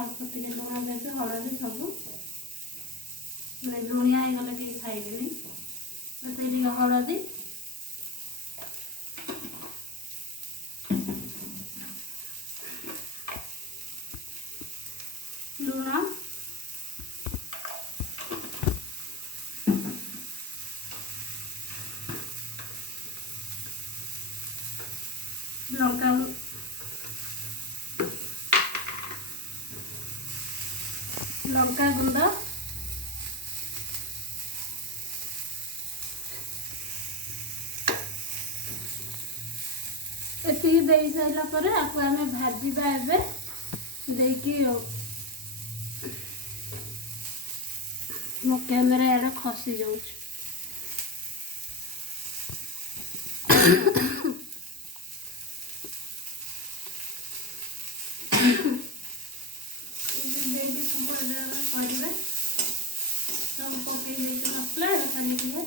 अल्प टिके लुण देवी हलदी सब मैंने लुणिया होगले कहीं खाइबे हलदी लुण लंका लंका गुंड एति दे साइला पर आपको आमे भाजीबा एबे देकी मो कैमेरा एडा खसी जाउछ देकी सब करबे सब पकई देके मसला खाली दिए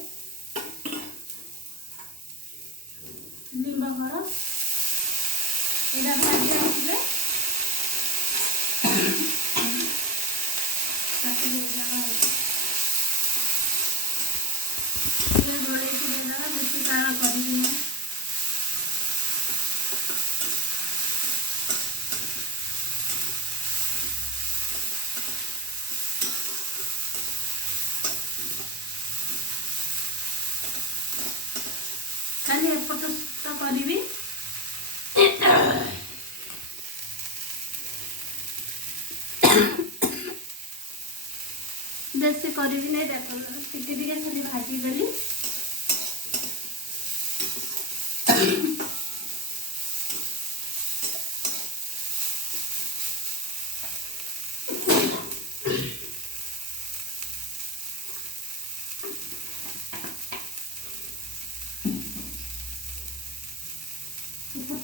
लिंबा खड़ा एडा भाजी आउले ताके देला ये डोले के देला बेसी काला कर दिनु खाली एपट तो करी बेसी करी नहीं देख टिके खाली भाजी देली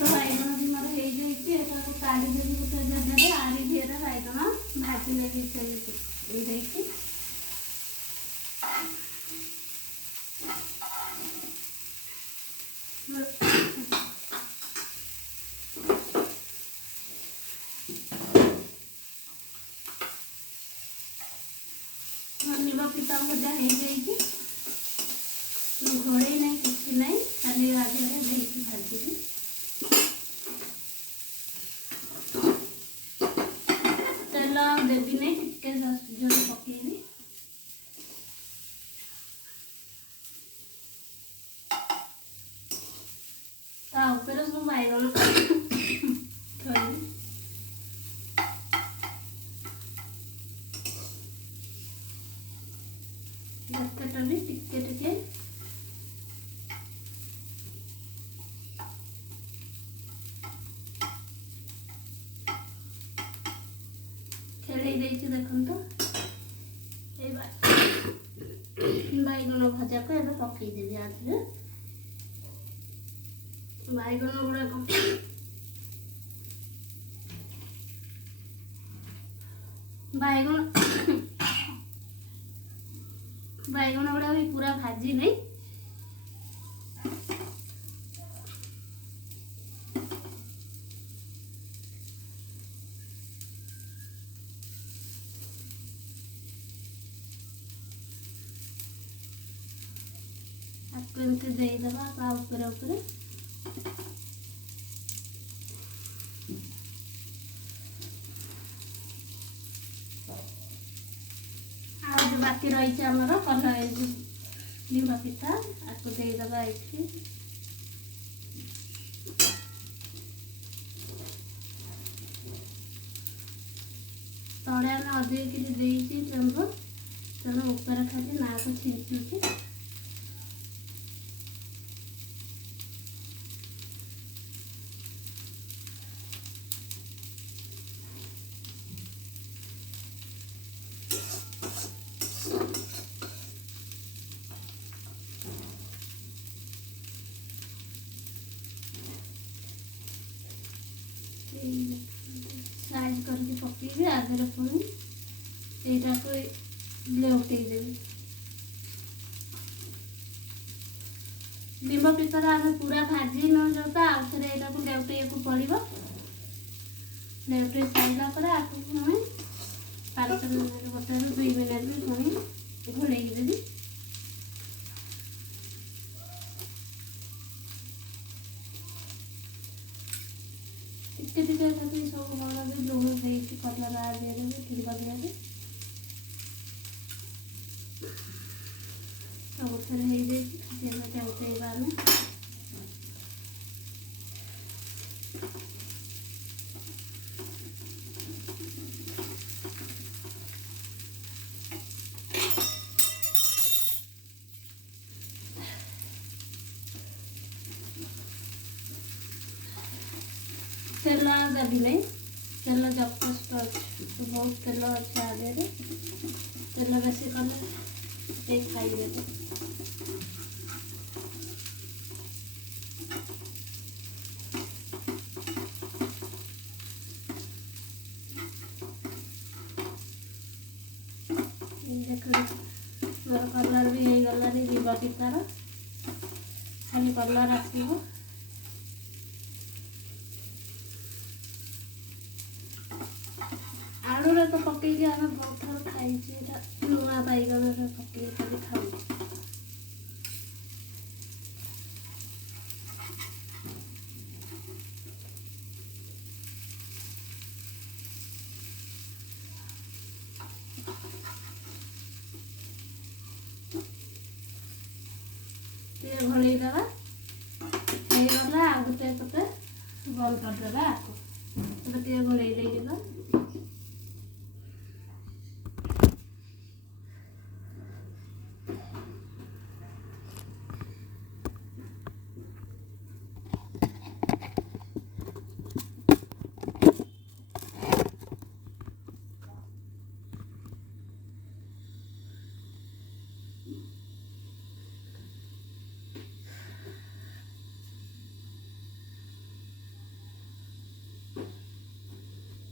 बैगन भी मोर हो काढ़ी देवी गोटे जगह आरी ढेर बैगन भाजी लगी देखी निम पिता भजा हो घोड़े नहीं कि नहीं खाली आगे देखी भाजी तेल देवी नहीं टिके जो पकेबी ऊपर सब बैगन थोड़ी टिके टिके खेले देखन तो बैगन भजा को एबे पकई देवी आज बैगन गुड़ा बैगन बैगन गुड़ा भी पूरा भाजी नहीं आपको एमती देदेवा ऊपर ऊपर बाकी रही आमर कलर निम्बा पिता आपको देदेवा ये तले आम अधे कि लेंबू तेणु ऊपर खाली ना को छिंचुचे साइज करके पकेबी आगे पुणी यहाँ को लेउटेदेवी लिंब पितर आम पूरा भाजी न जोता आउ थे यहाँ लेउटे को पड़ो लेउटे सारा पर आपको ଗୋଟେ 2 ମିନିଟ୍ ବି ପୁଣି ଘୋଡ଼େଇକି ଦେବି। ଟିକେ ଟିକେ ଯଦି ସବୁ ଭଲ ବି ଲୁଣ ହେଇଛି କଲରା ଦେହରେ ବି କ୍ଷୀର ଦିଆରେ ସବୁଥିରେ ହେଇଯାଇଛି। ଖାଦ୍ୟ ଉଠେଇବା ଆମେ तेल देवी नहीं तेल जबरदस्त अच्छे बहुत तेल अच्छे आगे तेल बेसी कले खाइए मोर कलर भी हो गलानी जीवा पितार खाली कलर आसो आलूरे तो पकईकि आम बहुत थर खाई लुणा बैगन पकई खाली खाऊ घोड़े दवा गला आ गोटे पटे बंद करदे घोड़े